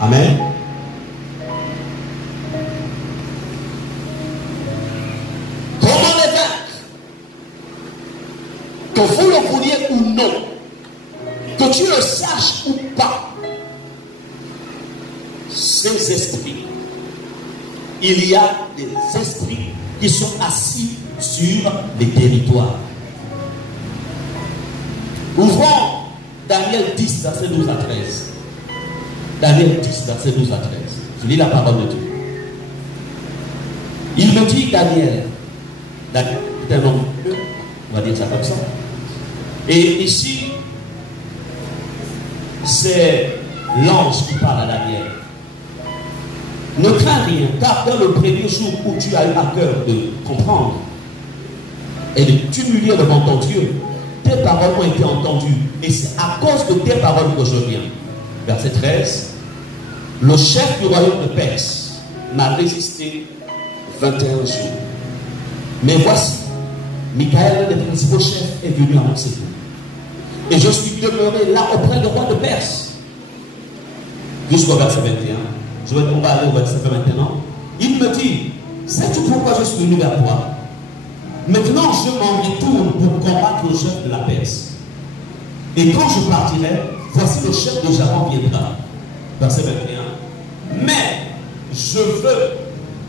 Amen. Comment les vaincre? Que vous le vouliez ou non, que tu le saches ou pas, ces esprits, il y a des esprits qui sont assis sur les territoires. Ouvrons Daniel 10, verset 12 à 13. Daniel 10, verset 12 à 13. Je lis la parole de Dieu. Il me dit, Daniel, c'est un homme, on va dire ça comme ça. Et ici, c'est l'ange qui parle à Daniel. Ne crains rien, car dans le premier jour où tu as eu à cœur de comprendre et de t'humilier devant ton Dieu, tes paroles ont été entendues. Et c'est à cause de tes paroles que je viens. Verset 13. Le chef du royaume de Perse m'a résisté 21 jours. Mais voici, Michael, l'un des principaux chefs, est venu à mon secours. Et je suis demeuré là auprès du roi de Perse. Jusqu'au verset 21. On va aller au verset 21. Il me dit, sais-tu pourquoi je suis venu vers toi? Maintenant, je m'en retourne pour combattre le chef de la Perse. Et quand je partirai, voici le chef de Javan viendra. Verset 21. Mais je veux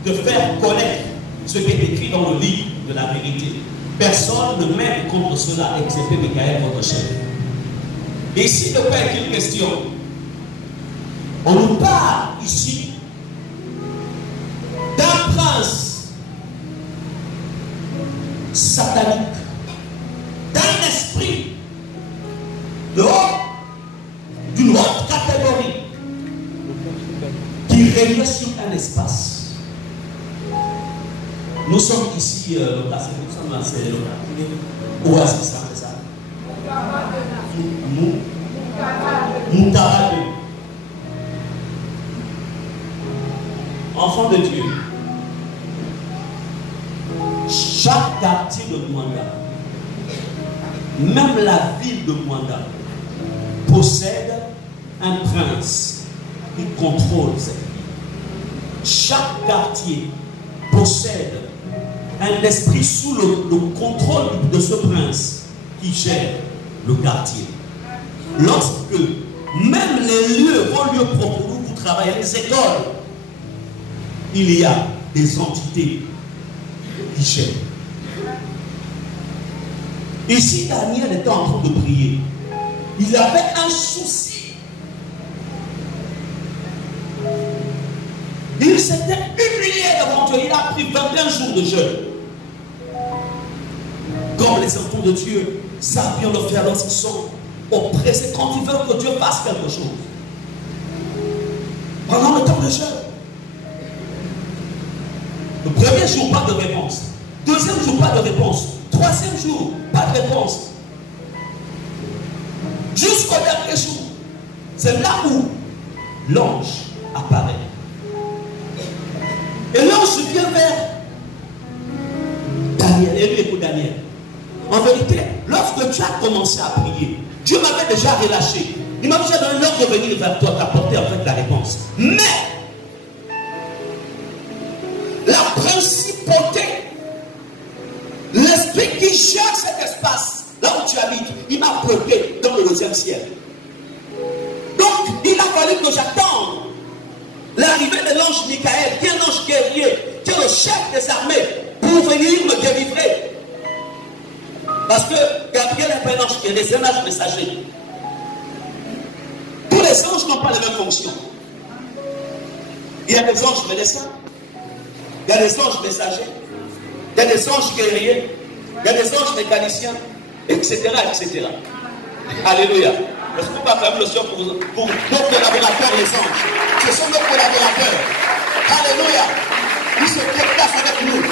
te faire connaître ce qui est écrit dans le livre de la vérité. Personne ne m'aide contre cela, excepté Michael, votre chef. Et ici, de quoi est-il question? On nous parle ici d'un prince satanique, d'un esprit d'une haute catégorie qui régnait sur un espace. Nous sommes ici, nous sommes assez Oasis, c'est ça? Moutara 2. Enfant de Dieu, chaque quartier de Mwanda, même la ville de Mwanda, possède un prince qui contrôle cette ville. Chaque quartier possède un esprit sous le contrôle de ce prince qui gère le quartier. Lorsque même les lieux, vos lieux propres où vous travaillez, les écoles, il y a des entités qui gèrent. Ici, Daniel était en train de prier. Il avait un souci. Il s'était humilié devant Dieu. Il a pris 21 jours de jeûne. Comme les enfants de Dieu savent bien le faire lorsqu'ils sont oppressés, quand ils veulent que Dieu fasse quelque chose. Pendant le temps de jeûne. Le premier jour, pas de réponse. Deuxième jour, pas de réponse. Troisième jour, pas de réponse. Jusqu'au dernier jour. C'est là où l'ange apparaît. Et l'ange vient vers Daniel. Et lui, écoute Daniel. En vérité, lorsque tu as commencé à prier, Dieu m'avait déjà relâché. Il m'a déjà donné l'ordre de venir vers toi, t'apporter en fait la réponse. Mais la principauté, l'esprit qui gère cet espace, là où tu habites, il m'a bloqué dans le deuxième ciel. Donc, il a fallu que j'attende l'arrivée de l'ange Michael, qui est un ange guerrier, qui est le chef des armées, pour venir me délivrer. Parce que Gabriel n'est pas un ange guerrier, c'est un ange messager. Tous les anges n'ont pas la même fonction. Il y a des anges médecins, il y a des anges messagers, il y a des anges guerriers, il y a des anges mécaniciens, etc. etc. Alléluia. Est-ce qu'on va faire le sort pour nos collaborateurs, les anges? Ce sont nos collaborateurs. Alléluia. Ils se déplacent avec nous.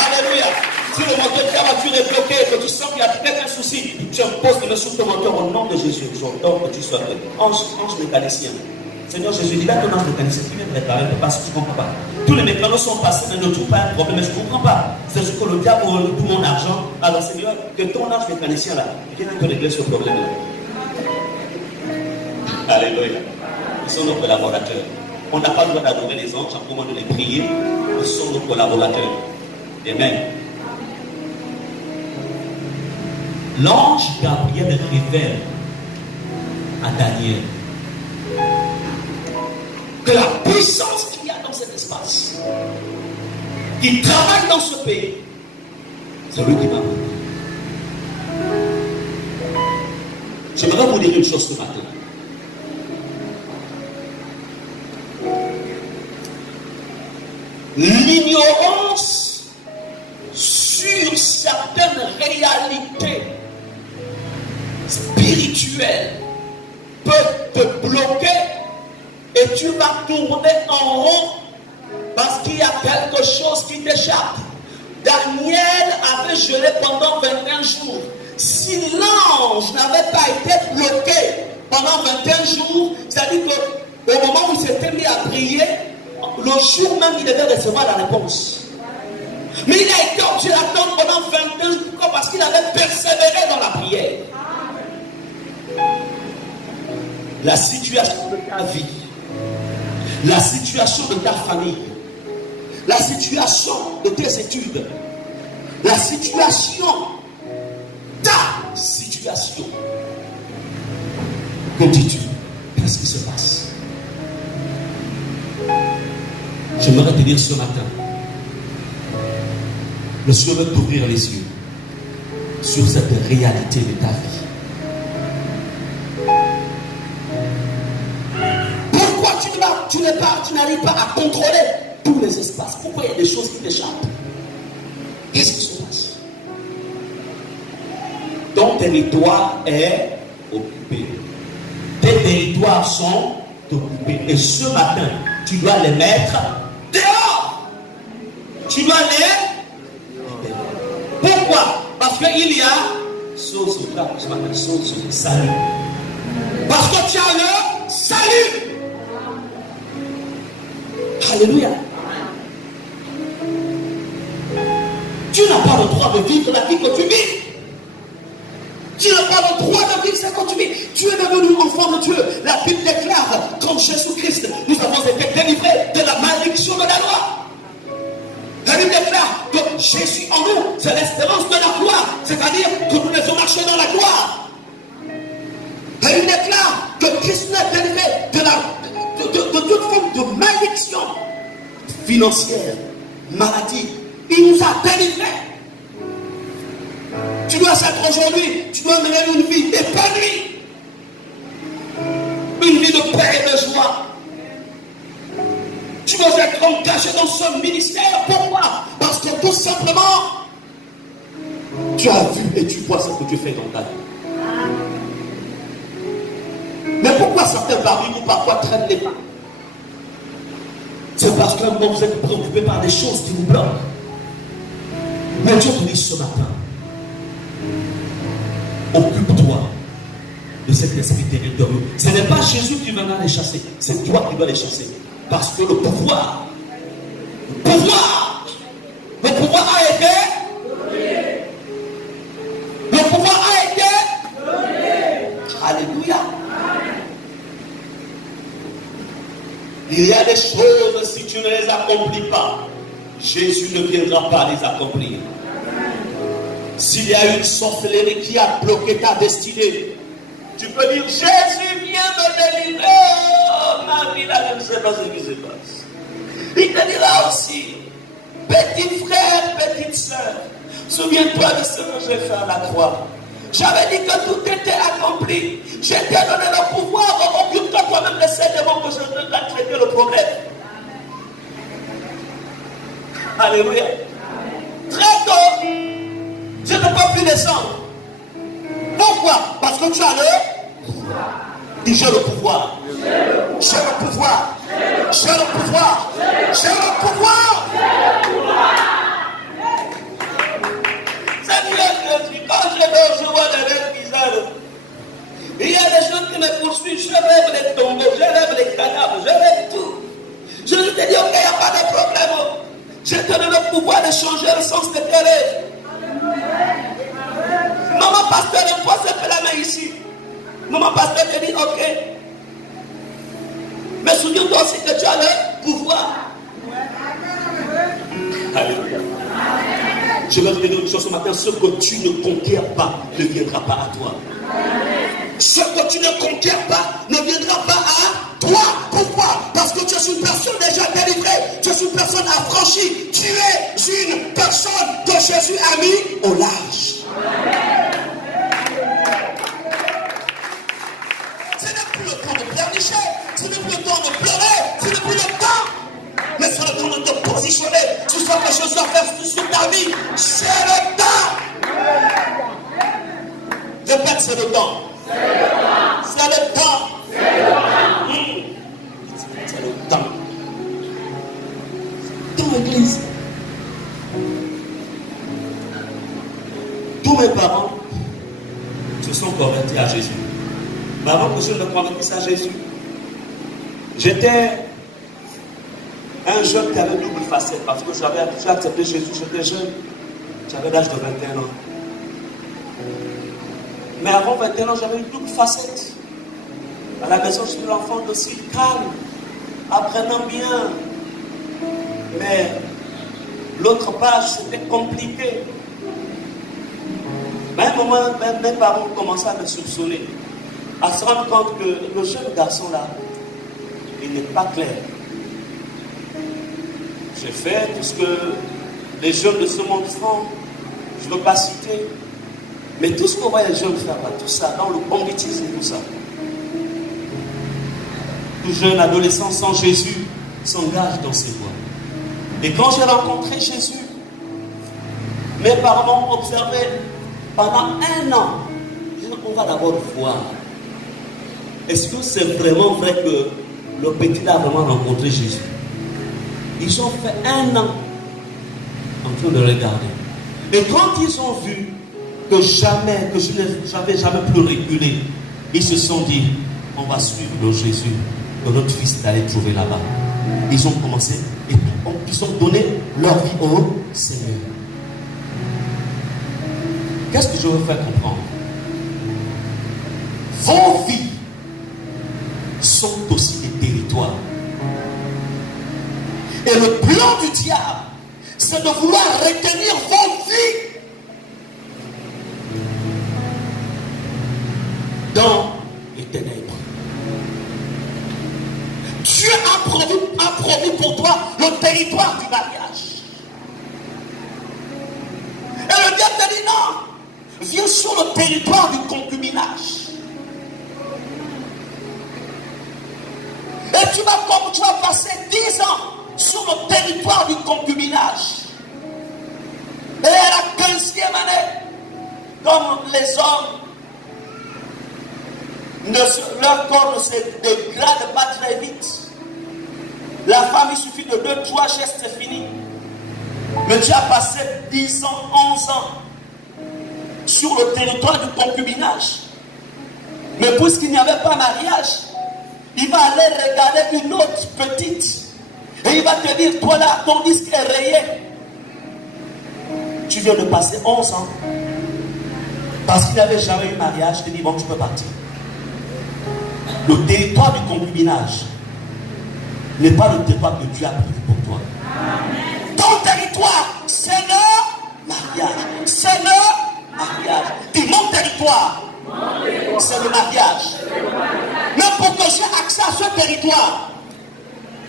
Alléluia. Si le moteur de ta voiture est bloqué, que tu sens qu'il y a peut-être un souci, tu imposes de me sur ton moteur au nom de Jésus. J'ordonne que tu sois prêt. Ange mécanicien. Seigneur Jésus, dis là ton ange mécanicien, tu viens préparer, parce que tu ne comprends pas. Tous les mécanos sont passés, mais ne trouvent pas un problème, mais je ne comprends pas. C'est ce que le diable veut tout mon argent. Alors Seigneur, que ton ange mécanicien là, vienne te régler ce problème-là. Alléluia. Ils sont nos collaborateurs. On n'a pas le droit d'adorer les anges, à moment de les prier. Ils sont nos collaborateurs. Amen. L'ange Gabriel révèle à Daniel que la puissance qu'il y a dans cet espace, qui travaille dans ce pays, c'est lui qui m'a appris. J'aimerais vous dire une chose ce matin. L'ignorance sur certaines réalités spirituelles peut te bloquer et tu vas tourner en rond parce qu'il y a quelque chose qui t'échappe. Daniel avait jeûné pendant 21 jours. Si l'ange n'avait pas été bloqué pendant 21 jours, c'est-à-dire qu'au moment où il s'était mis à prier, le jour même il devait recevoir la réponse. Mais il a été obligé d'attendre pendant 21 jours. Pourquoi? Parce qu'il avait persévéré dans la prière. La situation de ta vie, la situation de ta famille, la situation de tes études, la situation, ta situation. Que dis-tu? Qu'est-ce qui se passe? J'aimerais te dire ce matin, le Seigneur veut t'ouvrir les yeux sur cette réalité de ta vie. Pourquoi tu n'arrives pas à contrôler tous les espaces? Pourquoi il y a des choses qui t'échappent? Qu'est-ce qui se passe? Ton territoire est occupé. Tes territoires sont occupés. Et ce matin, tu dois les mettre dehors. Tu dois les... Pourquoi? Parce qu'il y a salut. Parce que tu as le salut. Alléluia. Tu n'as pas le droit de vivre la vie que tu vis. Tu n'as pas le droit de vivre ce que tu vis. Tu es devenu enfant de Dieu. La Bible déclare, comme Jésus-Christ, nous avons été délivrés de la malédiction de la loi. La Bible déclare que Jésus en nous, c'est l'espérance de la gloire. C'est-à-dire que nous devons marcher dans la gloire. La Bible déclare que Christ nous a délivrés de toute forme de malédiction financière, maladie. Il nous a délivrés. Tu dois être aujourd'hui, tu dois mener une vie épanouie, une vie de paix et de joie. Tu dois être engagé dans ce ministère. Pourquoi? Parce que tout simplement, tu as vu et tu vois ce que tu fais dans ta vie. Mais pourquoi certains parmi vous parfois traînent les mains? C'est parce que vous êtes préoccupés par des choses qui vous bloquent. Mais Dieu te dit ce matin, occupe-toi de cet esprit territorial. Ce n'est pas Jésus qui viendra les chasser, c'est toi qui dois les chasser. Parce que le pouvoir a été donné. Le pouvoir a été donné. Alléluia. Il y a des choses, si tu ne les accomplis pas, Jésus ne viendra pas les accomplir. S'il y a une sorcellerie qui a bloqué ta destinée, tu peux dire, Jésus vient me délivrer. Oh, ma vie, là, je ne sais pas ce qui se passe. Il te dira aussi, petit frère, petite soeur, souviens-toi de ce que j'ai fait à la croix. J'avais dit que tout était accompli. Je t'ai donné le pouvoir. Occupe-toi toi-même de ces démons que je te dois traiter le problème. Alléluia. Très tôt, je ne peux plus descendre. Pourquoi? Parce que tu as le pouvoir. Dis, j'ai le pouvoir. J'ai le pouvoir. J'ai le pouvoir. J'ai le pouvoir. Seigneur Jésus, quand je dors, je vois des rêves bizarres. Il y a des gens qui me poursuivent. Je rêve les tombeaux, je rêve les cadavres, je rêve tout. Je te dis, ok, il n'y a pas de problème. Je te donne le pouvoir de changer le sens de tes rêves. Maman pasteur, pose un peu la main ici. Maman pasteur te dit, ok. Mais souviens-toi aussi que tu as le pouvoir. Alléluia. Je vais te dire une chose ce matin, ce que tu ne conquiers pas ne viendra pas à toi. Ce que tu ne conquiers pas ne viendra pas à toi. Pourquoi? Parce que tu es une personne déjà délivrée. Tu es une personne affranchie. Tu es une personne que Jésus a mis au large. Ce n'est plus le temps de pleurnicher. Ce n'est plus le temps de pleurer. Ce n'est plus le temps. Mais c'est le temps de te positionner. Tu sais que Jésus a fait sur ta vie. C'est le temps. Répète, c'est le temps. C'est le temps. C'est le temps. Dans l'église, tous mes parents se sont convertis à Jésus. Mais avant que je ne me convertisse à Jésus, j'étais un jeune qui avait double facette parce que j'ai accepté Jésus, j'étais jeune. J'avais l'âge de 21 ans. Mais avant 21 ans, j'avais une double facette. À la maison, je suis l'enfant docile, calme, apprenant bien. Mais l'autre page, c'était compliqué. Mais à un moment, mes parents commençaient à me soupçonner, à se rendre compte que le jeune garçon-là, il n'est pas clair. J'ai fait tout ce que les jeunes de ce monde font. Je ne veux pas citer. Mais tout ce qu'on voit les jeunes faire, tout ça, dans le banditisme et tout ça. Tout jeune adolescent sans Jésus s'engage dans ses voies. Et quand j'ai rencontré Jésus, mes parents m'ont observé pendant 1 an. Ils disent, on va d'abord voir. Est-ce que c'est vraiment vrai que le petit a vraiment rencontré Jésus? Ils ont fait 1 an en train de regarder. Et quand ils ont vu que je n'avais jamais plus reculé, ils se sont dit, on va suivre le Jésus que notre fils allait trouver là-bas. Ils ont commencé et ils ont donné leur vie au Seigneur. Qu'est-ce que je veux faire comprendre? Vos vies sont aussi des territoires. Et le plan du diable, c'est de vouloir retenir vos vies dans les ténèbres. Dieu a promis pour toi le territoire du mariage. Et le diable te dit non, viens sur le territoire du concubinage. Et tu vas passer 10 ans sur le territoire du concubinage. Et à la 15e année, comme les hommes, leur corps ne se dégrade pas très vite. La femme, il suffit de 2-3 gestes, c'est fini. Mais tu as passé 10 ans, 11 ans sur le territoire du concubinage. Mais puisqu'il n'y avait pas mariage, il va aller regarder une autre petite. Et il va te dire, toi là, ton disque est rayé. Tu viens de passer 11 ans. Parce qu'il n'avait jamais eu mariage, tu dis, bon, tu peux partir. Le territoire du concubinage n'est pas le territoire que Dieu a prévu pour toi. Amen. Ton territoire, c'est le mariage. C'est le mariage. Dis mon territoire, c'est le mariage. Mais pour que j'ai accès à ce territoire,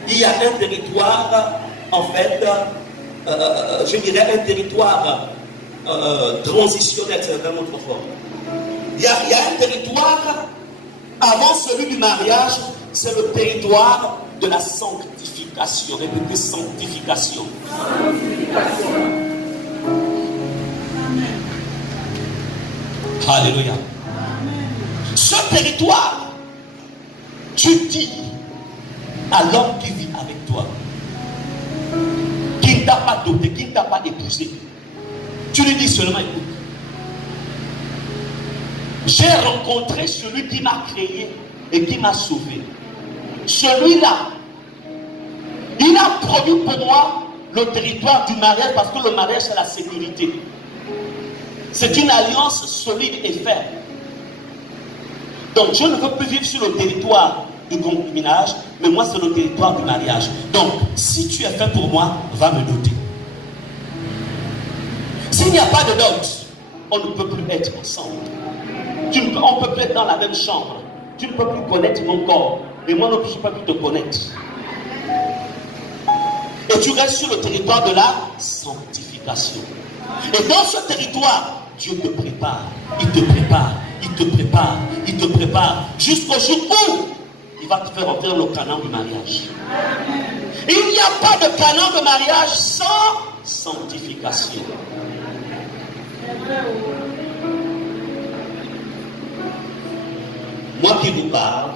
il y a un territoire, en fait, je dirais un territoire transitionnel, c'est un autre fort. Il y a un territoire avant celui du mariage, c'est le territoire de la sanctification. Répétez, sanctification. Sanctification. Amen. Alléluia. Amen. Ce territoire, tu dis à l'homme qui vit avec toi, qui ne t'a pas doté, qui ne t'a pas épousé, tu lui dis seulement, écoute, j'ai rencontré celui qui m'a créé et qui m'a sauvé. Celui-là, il a promis pour moi le territoire du mariage parce que le mariage c'est la sécurité. C'est une alliance solide et ferme. Donc je ne veux plus vivre sur le territoire du concubinage, mais moi c'est le territoire du mariage. Donc, si tu es fait pour moi, va me doter. S'il n'y a pas de dot, on ne peut plus être ensemble. On peut plus être dans la même chambre. Tu ne peux plus connaître mon corps. Et moi non plus, je ne peux plus te connaître. Et tu restes sur le territoire de la sanctification. Et dans ce territoire, Dieu te prépare. Il te prépare. Il te prépare. Il te prépare. Jusqu'au jour où il va te faire entrer dans le canon du mariage. Il n'y a pas de canon de mariage sans sanctification. Moi qui vous parle,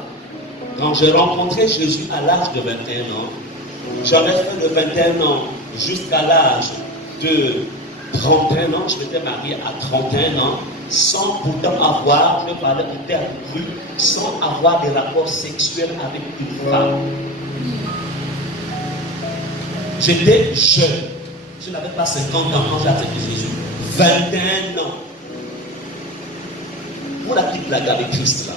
quand j'ai rencontré Jésus à l'âge de 21 ans, j'avais fait de 21 ans jusqu'à l'âge de 31 ans, je m'étais marié à 31 ans, sans pourtant avoir, je parlais en termes crus, sans avoir des rapports sexuels avec une femme. J'étais jeune, je n'avais pas 50 ans quand j'ai accepté Jésus, 21 ans. Pour la petite blague avec Christ là,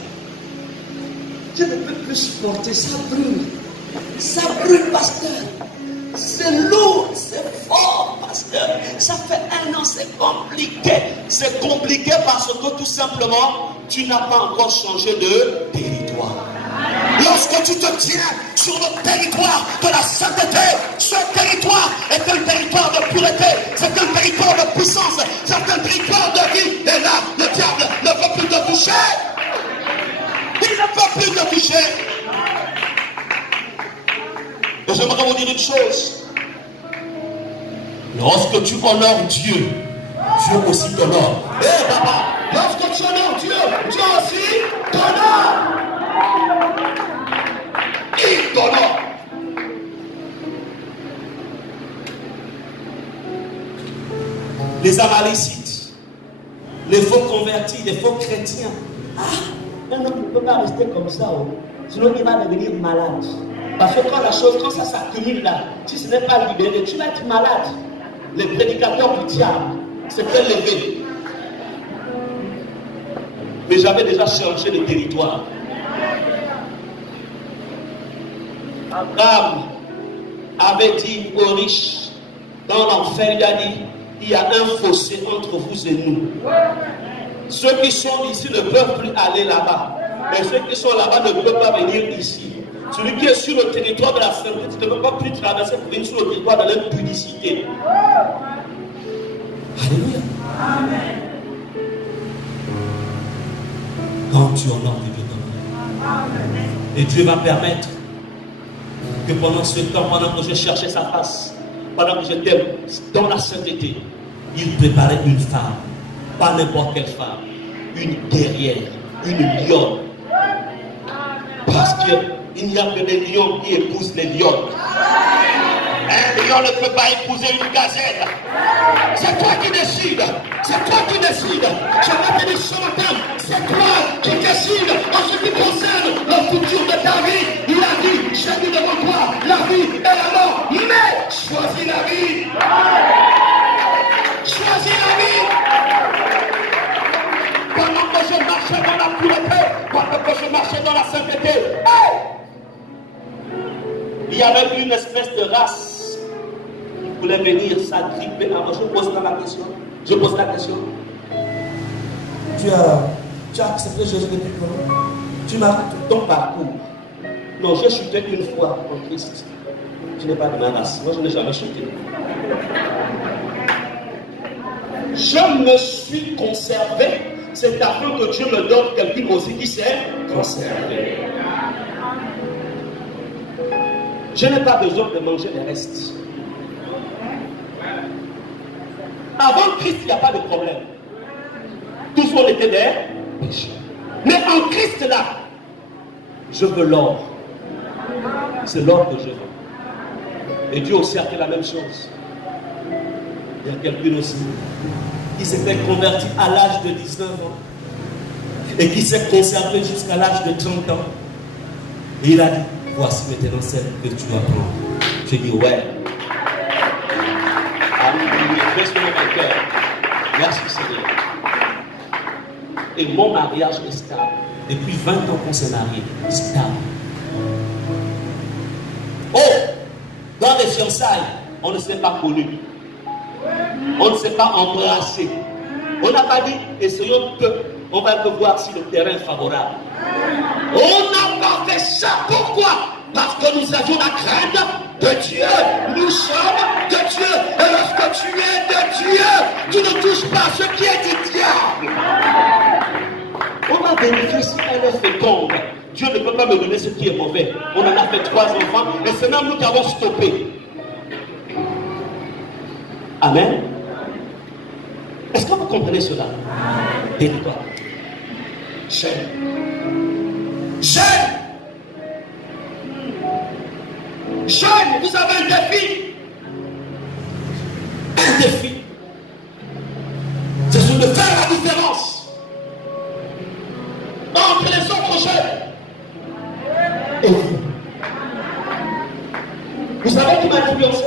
je ne peux plus supporter, ça brûle. Ça brûle, pasteur. C'est lourd, c'est fort, pasteur. Ça fait 1 an, c'est compliqué. C'est compliqué parce que tout simplement, tu n'as pas encore changé de territoire. Lorsque tu te tiens sur le territoire de la sainteté, ce territoire est un territoire de pureté, c'est un territoire de puissance, c'est un territoire de vie. Et là, le diable ne peut plus te toucher. Il ne peut plus te toucher. Et j'aimerais vous dire une chose. Lorsque tu honores Dieu, Dieu aussi t'honore. Eh papa, lorsque tu honores Dieu, Dieu aussi t'honore. Il t'honore. Les Amalécites, les faux convertis, les faux chrétiens. Un homme ne peut pas rester comme ça, sinon il va devenir malade. Parce que quand ça s'accumule là, si ce n'est pas libéré, tu vas être malade. Les prédicateurs du diable s'étaient levés. Mais j'avais déjà changé de territoire. Abraham avait dit aux riches, dans l'enfer, il a dit, il y a un fossé entre vous et nous. Ceux qui sont ici ne peuvent plus aller là-bas. Mais ceux qui sont là-bas ne peuvent pas venir ici. Celui qui est sur le territoire de la sainteté ne peut pas plus traverser pour venir sur le territoire de l'impudicité. Alléluia. Amen. Quand tu honores Dieu, et Dieu va permettre que pendant ce temps, pendant que je cherchais sa face, pendant que j'étais dans la sainteté, il préparait une femme, pas n'importe quelle femme, une guerrière, une lionne. Parce qu'il n'y a que des lions qui épousent les lionnes. Un lion ne peut pas épouser une gazelle. C'est toi qui décides. C'est toi qui décides. Je vais te dire ce matin, c'est toi qui décides en ce qui concerne le futur de ta vie. Il a dit, j'ai mis devant toi la vie et la mort. Mais choisis la vie. Choisis la vie. Pendant que je marchais dans la pureté, pendant que je marchais dans la sainteté, hey! Il y avait une espèce de race qui voulait venir s'agripper à moi. Je pose la question. Je pose la question. Tu as accepté Jésus depuis quand? Tu m'as ton parcours. Non, j'ai chuté une fois en Christ. Tu n'es pas de ma race. Moi, je n'ai jamais chuté. Je me suis conservé. C'est afin que Dieu me donne quelqu'un aussi qui s'est conservé. Je n'ai pas besoin de manger les restes. Avant Christ, il n'y a pas de problème. Tous on était des péchés. Mais en Christ là, je veux l'or. C'est l'or que je veux. Et Dieu aussi a fait la même chose. Il y a quelqu'un aussi qui s'était converti à l'âge de 19 ans et qui s'est conservé jusqu'à l'âge de 30 ans. Et il a dit, voici maintenant celle que tu dois prendre. J'ai dit, ouais. Merci Seigneur. Et mon mariage est stable. Depuis 20 ans qu'on s'est marié, stable. fiançailles, on ne s'est pas connu. On ne s'est pas embrassé. On n'a pas dit, essayons que, on va voir si le terrain est favorable. On n'a pas fait ça. Pourquoi? Parce que nous avions la crainte de Dieu. Nous sommes de Dieu. Et lorsque tu es de Dieu, tu ne touches pas ce qui est du diable. On a vérifié si elle est féconde. Dieu ne peut pas me donner ce qui est mauvais. On en a fait 3 enfants et c'est même nous qui avons stoppé. Amen. Est-ce que vous comprenez cela? Territoire. Jeune. Jeune. Jeune, vous avez un défi. Un défi. C'est de faire la différence entre les autres jeunes et vous. Vous savez qui m'a influencé?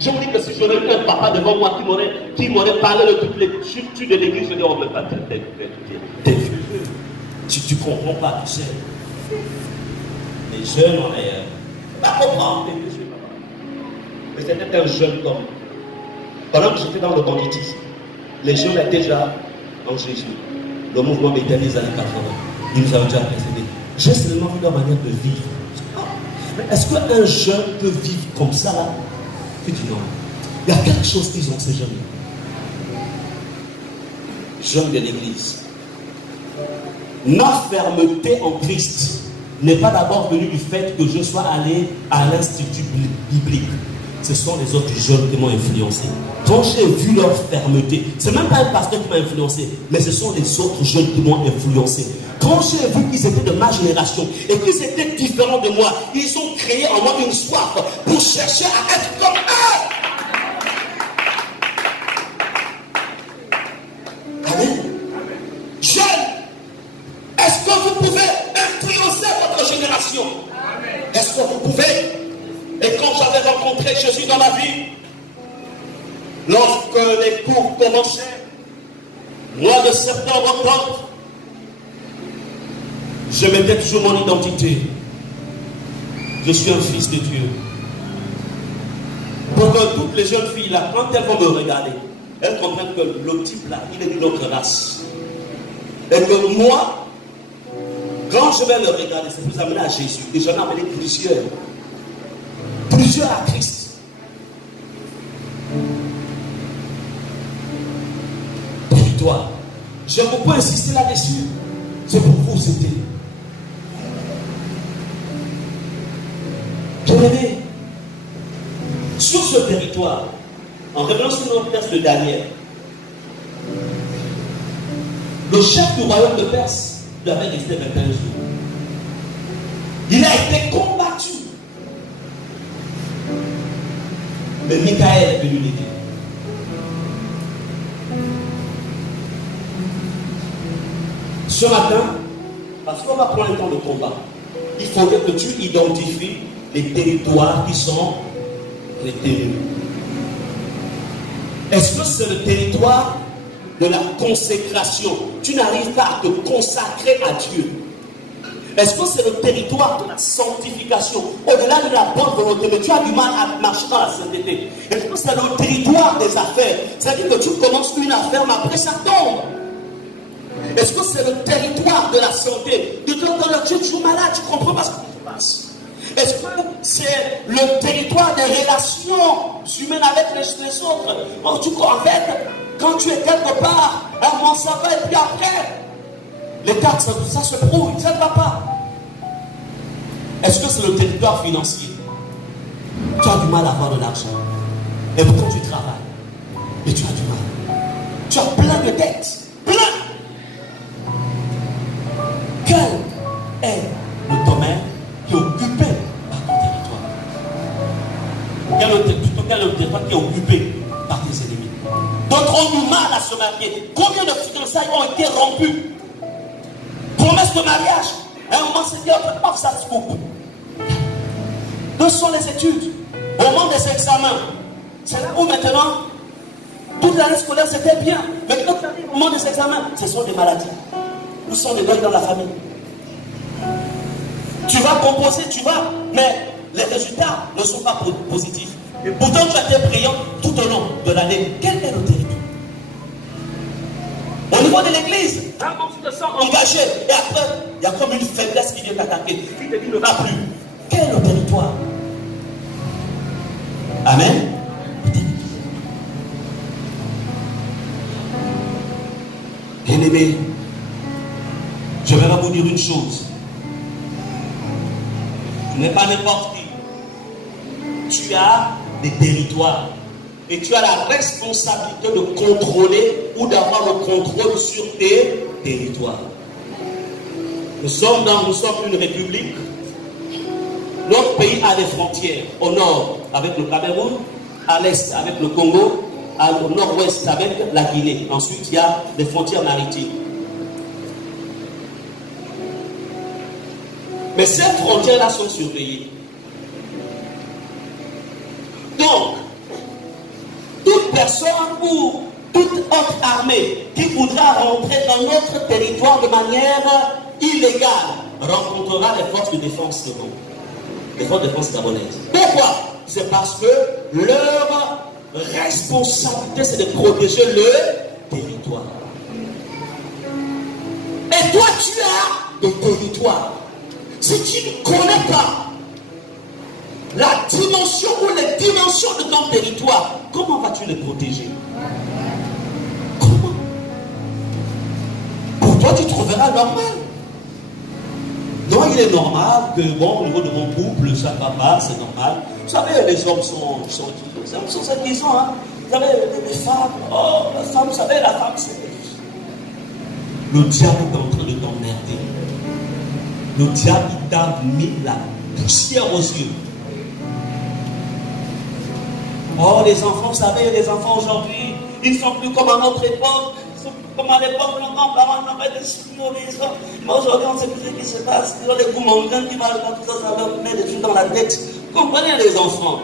Je vous dis que si j'aurais eu un papa devant moi qui m'aurait parlé de toutes les structures de l'église, je dis, oh, mais pas t'es vieux. Tu comprends pas, tu sais. Les jeunes, on est. Pas comprendre, mais c'était un jeune homme. Pendant que j'étais dans le banditisme, les jeunes étaient déjà en Jésus. Le mouvement était des années 80. Ils nous avaient déjà précédés. J'ai seulement vu leur manière de vivre. Mais est-ce qu'un jeune peut vivre comme ça là? Je dis non. Il y a quelque chose qu'ils ont, ces jeunes. Jeunes de l'église. Ma fermeté en Christ n'est pas d'abord venue du fait que je sois allé à l'institut biblique. Ce sont les autres jeunes qui m'ont influencé. Quand j'ai vu leur fermeté, ce n'est même pas un pasteur qui m'a influencé, mais ce sont les autres jeunes qui m'ont influencé. Quand j'ai vu qu'ils étaient de ma génération et qu'ils étaient différents de moi, ils ont créé en moi une soif pour chercher à être comme eux. Amen. Jeunes, est-ce que vous pouvez influencer votre génération? Est-ce que vous pouvez? Et quand j'avais rencontré Jésus dans la vie, lorsque les cours commençaient, mois de septembre, octobre, je mettais toujours mon identité. Je suis un fils de Dieu. Pour que toutes les jeunes filles là, quand elles vont me regarder, elles comprennent que le type là, il est d'une autre race. Et que moi, quand je vais le regarder, c'est pour amener à Jésus. Et j'en ai amené plusieurs. Plusieurs à Christ. Territoire. J'ai beaucoup insisté là-dessus. C'est pour vous, c'était. Bien-aimé, sur ce territoire, en revenant sur notre texte de Daniel, le chef du royaume de Perse lui avait resté 21 jours. Il a été combattu. Mais Michael est venu l'aider. Ce matin, parce qu'on va prendre le temps de combat, il faudrait que tu identifies les territoires qui sont retenus. Est-ce que c'est le territoire de la consécration? Tu n'arrives pas à te consacrer à Dieu. Est-ce que c'est le territoire de la sanctification, au-delà de la bonne volonté, mais tu as du mal à marcher dans la sainteté? Est-ce que c'est le territoire des affaires? C'est-à-dire que tu commences une affaire, mais après ça tombe. Est-ce que c'est le territoire de la santé? Tu es toujours malade, tu comprends pas ce qui se passe. Est-ce que c'est le territoire des relations humaines avec les autres? Bon, tu crois en fait, quand tu es quelque part, un moment ça va, et puis après, les cartes, ça se brouille, ça ne va pas. Est-ce que c'est le territoire financier? Tu as du mal à avoir de l'argent. Et pourtant tu travailles. Et tu as du mal. Tu as plein de dettes. Plein. Quel est le domaine qui est occupé par ton territoire? Quel est le territoire qui est occupé par tes ennemis? D'autres ont du mal à se marier. Combien de fiançailles ont été rompues? Promesse de mariage. À un moment, c'est dit, oh, ça se coupe. Deux sont les études. Au moment des examens, c'est là où maintenant, toute l'année scolaire, c'était bien. Maintenant, au moment des examens, ce sont des maladies. Où sont les deuils dans la famille? Tu vas composer, tu vas, mais les résultats ne sont pas positifs. Et pourtant, tu as été priant tout au long de l'année. Quel est le territoire? Au niveau de l'église, vraiment tu te sens engagé. Et après, il y a comme une faiblesse qui vient t'attaquer. Tu te dis, ne va plus. Quel est le territoire? Amen. Bien-aimé, je vais vous dire une chose. Tu n'es pas n'importe qui. Tu as des territoires. Et tu as la responsabilité de contrôler ou d'avoir le contrôle sur tes territoires. Nous sommes une république. Notre pays a des frontières. Au nord avec le Cameroun, à l'est avec le Congo, au nord-ouest avec la Guinée. Ensuite, il y a des frontières maritimes. Mais ces frontières-là sont surveillées. Donc, toute personne ou toute autre armée qui voudra rentrer dans notre territoire de manière illégale rencontrera les forces de défense de Congo, les forces de défense gabonaises. Pourquoi? C'est parce que leur responsabilité, c'est de protéger le territoire. Et toi, tu as des territoires. Si tu ne connais pas la dimension ou les dimensions de ton territoire, comment vas-tu les protéger? Comment? Pour toi, tu trouveras normal. Non, il est normal que, bon, au niveau de mon couple, ça ne va pas, c'est normal. Vous savez, les hommes sont celles qu'ils sont, hein. Vous savez, les femmes, oh, la femme, vous savez, la femme, c'est... Le diable est en train de t'emmerder. Le diable, il t'a mis la poussière aux yeux. Oh, les enfants, vous savez, les enfants aujourd'hui, ils ne sont plus comme à notre époque. Ils sont plus comme à l'époque, nos grands-parents n'avaient des souliers. Mais aujourd'hui, on ne sait plus ce qui se passe. Les gourmands qui marchent dans tout ça, ça leur met des trucs dans la tête. Comprenez les enfants.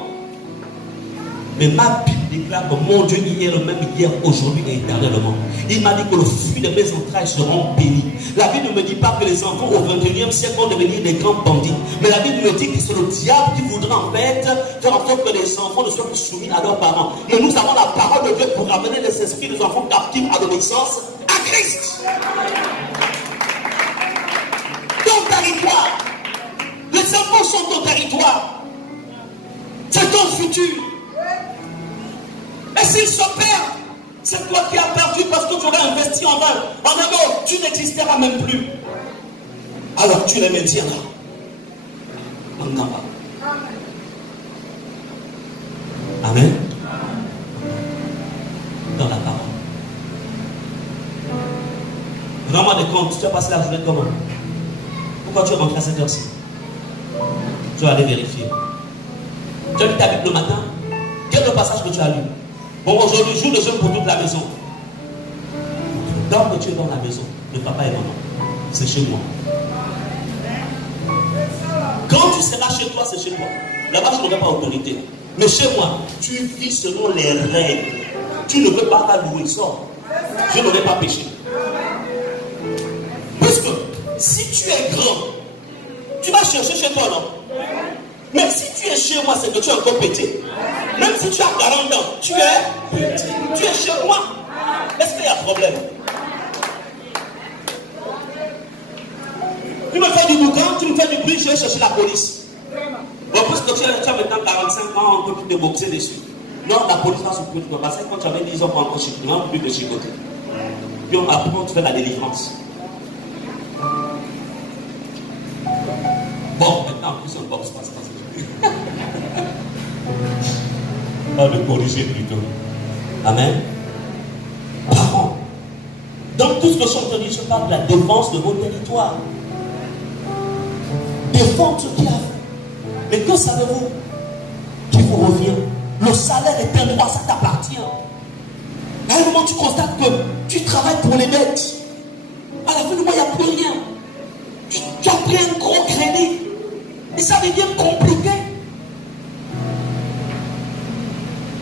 Mais ma Bible déclare que mon Dieu, il est le même hier, aujourd'hui et éternellement. Il m'a dit que le fruit de mes entrailles seront bénis. La Bible ne me dit pas que les enfants au 21e siècle vont devenir des grands bandits. Mais la Bible me dit que c'est le diable qui voudra en fait faire en sorte que les enfants ne soient plus soumis à leurs parents. Mais nous avons la parole de Dieu pour ramener les esprits des enfants captifs à l'obéissance à Christ. Ton territoire. Les enfants sont ton territoire. C'est ton futur. Et s'ils se perdent, c'est toi qui as perdu parce que tu aurais investi en eux. En un mot, tu n'existeras même plus. Alors tu les maintiendras. En Namba. Amen. Dans la parole. Rends-moi des comptes. Tu as passé la journée comment? Pourquoi tu es rentré à cette heure-ci? Tu vas aller vérifier. Tu as lu ta Bible le matin? Quel est le passage que tu as lu? Bon, aujourd'hui, jour de jeûne pour toute la maison. Tant que tu es dans la maison, le papa et maman, c'est chez moi. Quand tu seras chez toi, c'est chez toi. Là-bas, je n'aurai pas autorité. Mais chez moi, tu vis selon les règles. Tu ne veux pas louer, sors. Je n'aurai pas péché. Parce que si tu es grand, tu vas chercher chez toi, non? Mais si tu es chez moi, c'est que tu es encore petit. Même si tu as 40 ans, tu es petit. Tu es chez moi. Est-ce qu'il y a un problème? Tu me fais du boucan, tu me fais du bruit, je vais chercher la police. Bon, parce que tu as maintenant 45 ans, on peut plus te boxer dessus. Non, la police va s'occuper de toi. Parce que quand tu avais 10 ans, on ne plus de chicoter. Puis on apprend, tu fais la délivrance. Bon, maintenant, en plus, on boxe pas. Pas de corriger plutôt. Amen. Parents, dans tout ce que je suis en train de dire, je parle de la défense de vos territoires. Défendre ce qu'il y a. Mais que savez-vous qui vous revient? Le salaire est un droit, ça t'appartient. À un moment, tu constates que tu travailles pour les dettes. À la fin du mois, il n'y a plus rien. Tu as pris un gros crédit. Et ça devient compliqué.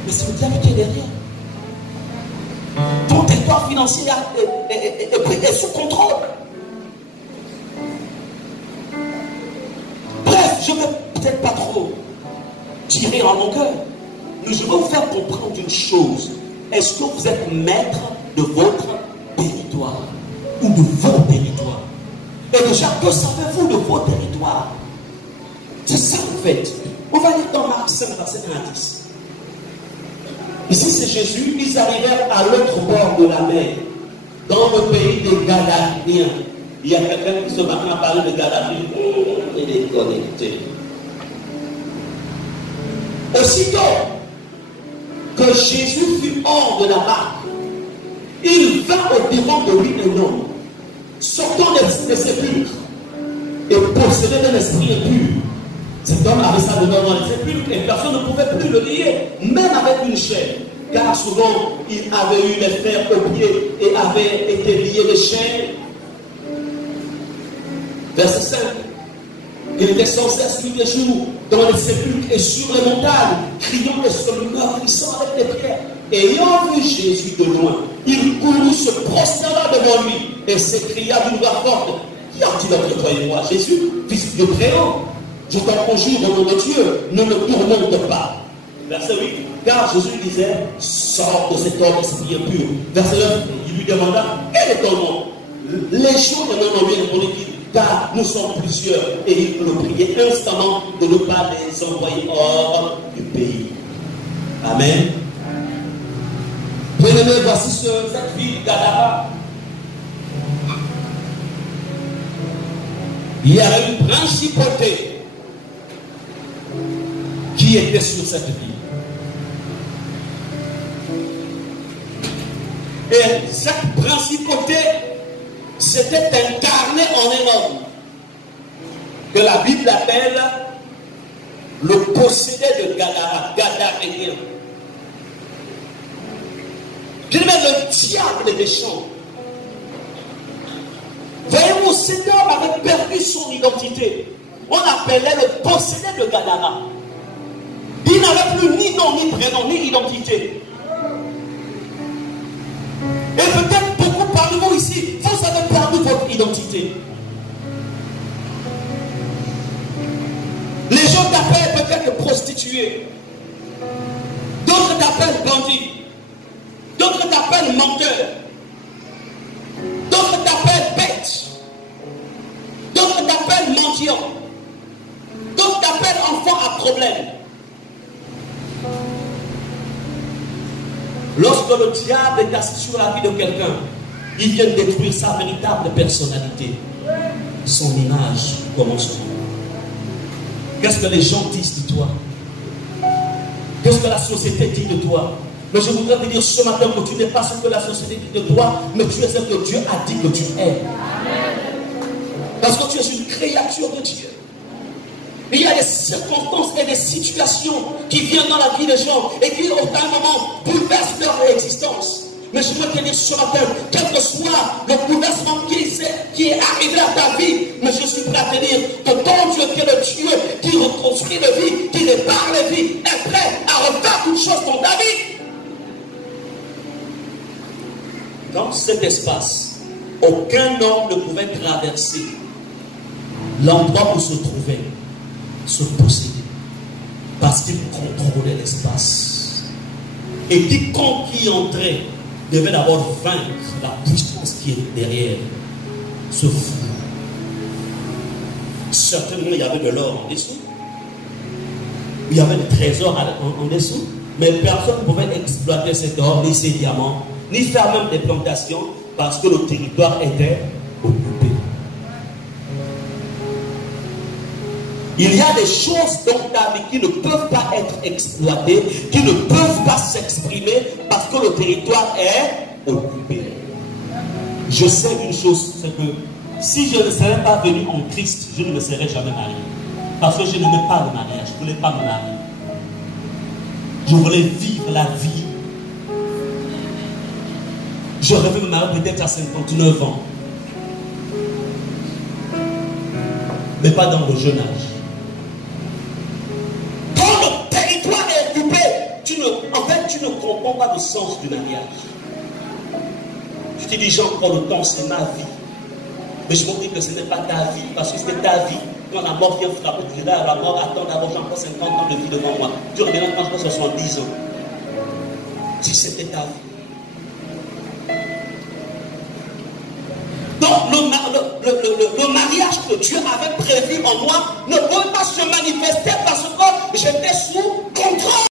Mais c'est le diable qui est derrière. Ton territoire financier est sous contrôle. Bref, je ne vais peut-être pas trop tirer en longueur. nous devons vous faire comprendre une chose. Est-ce que vous êtes maître de votre territoire ou de vos territoires? Et déjà, que savez-vous de vos territoires? C'est ça en fait. On va lire dans Marc 5, verset 1 à 10. Ici c'est Jésus, ils arrivèrent à l'autre bord de la mer, dans le pays des Gadaréens. Il y a quelqu'un qui ce matin a parlé de Gadaréens. Il est connecté. Aussitôt que Jésus fut hors de la barque, il vint au-devant de lui un homme, sortant des sépulcres et possédé d'un esprit impur. Cet homme avait sa demeure dans les sépulcres et personne ne pouvait plus le lier, même avec une chaîne, car souvent il avait eu les fers aux pieds et avait été lié de chaînes. Verset 5. Il était sans cesse nuit et jour dans les sépulcres et sur les montagnes, criant et se meurtrissant avec des pierres. Ayant vu Jésus de loin, il courut, se prosterna devant lui et s'écria d'une voix forte: Qui a-t-il entre toi et moi, Jésus, fils de Préau? Je t'en conjure au nom de Dieu, ne me tourmente pas. Verset 8. Car Jésus disait: Sors de cet homme esprit impur. Verset 9. Il lui demanda: Quel est ton nom? Les gens de mon nom lui répondit: Car nous sommes plusieurs. Et il le priait instamment de ne pas les envoyer hors du pays. Amen. Bien-aimés, voici cette ville Gadara. Il y avait une principauté qui était sur cette ville. Et cette principauté s'était incarnée en un homme que la Bible appelle le possédé de Gadara, Gadaréen. Le diable des champs. Voyez-vous, cet homme avait perdu son identité. On appelait le possédé de Gadara. Il n'avait plus ni nom, ni prénom, ni identité. Et peut-être beaucoup parmi vous ici, vous avez perdu votre identité. Les gens t'appellent peut-être prostituée. D'autres t'appellent bandit. D'autres t'appellent menteur. D'autres t'appellent bête. D'autres t'appellent mendiant. D'autres t'appellent enfant à problème. Lorsque le diable est assis sur la vie de quelqu'un, il vient détruire sa véritable personnalité, son image, comment son nom. Qu'est-ce que les gens disent de toi? Qu'est-ce que la société dit de toi? Mais je voudrais te dire ce matin que tu n'es pas ce que la société dit de toi, mais tu es ce que Dieu a dit que tu es. Parce que tu es une créature de Dieu. Il y a des circonstances et des situations qui viennent dans la vie des gens et qui, au d'un moment, bouleversent leur existence. Mais je veux te dire ce matin, quel que soit le bouleversement qui est arrivé à ta vie, mais je suis prêt à te dire que ton Dieu, qui est le Dieu qui reconstruit la vie, qui répare les vies, est prêt à refaire toute chose dans ta vie. Dans cet espace, aucun homme ne pouvait traverser l'endroit où se trouvait, se posséder, parce qu'il contrôlait l'espace. Et quiconque y entrait devait d'abord vaincre la puissance qui est derrière ce fou. Certainement, il y avait de l'or en dessous, il y avait des trésors en dessous, mais personne ne pouvait exploiter cet or, ni ces diamants, ni faire même des plantations, parce que le territoire était occupé. Il y a des choses dans ta vie qui ne peuvent pas être exploitées, qui ne peuvent pas s'exprimer parce que le territoire est occupé. Je sais une chose, c'est que si je ne serais pas venu en Christ, je ne me serais jamais marié. Parce que je n'aimais pas le mariage, je ne voulais pas me marier. Je voulais vivre la vie. J'aurais pu me marier peut-être à 59 ans. Mais pas dans le jeune âge. Tu ne comprends pas le sens du mariage. Tu te dis, j'ai encore le temps, c'est ma vie. Mais je me dis que ce n'est pas ta vie, parce que c'est ta vie. quand la mort vient frapper, tu dis là, la mort attend d'abord, j'ai encore 50 ans de vie devant moi. Tu reviens quand je passe 70 ans. Si c'était ta vie. Donc, le mariage que Dieu avait prévu en moi ne peut pas se manifester parce que j'étais sous contrôle.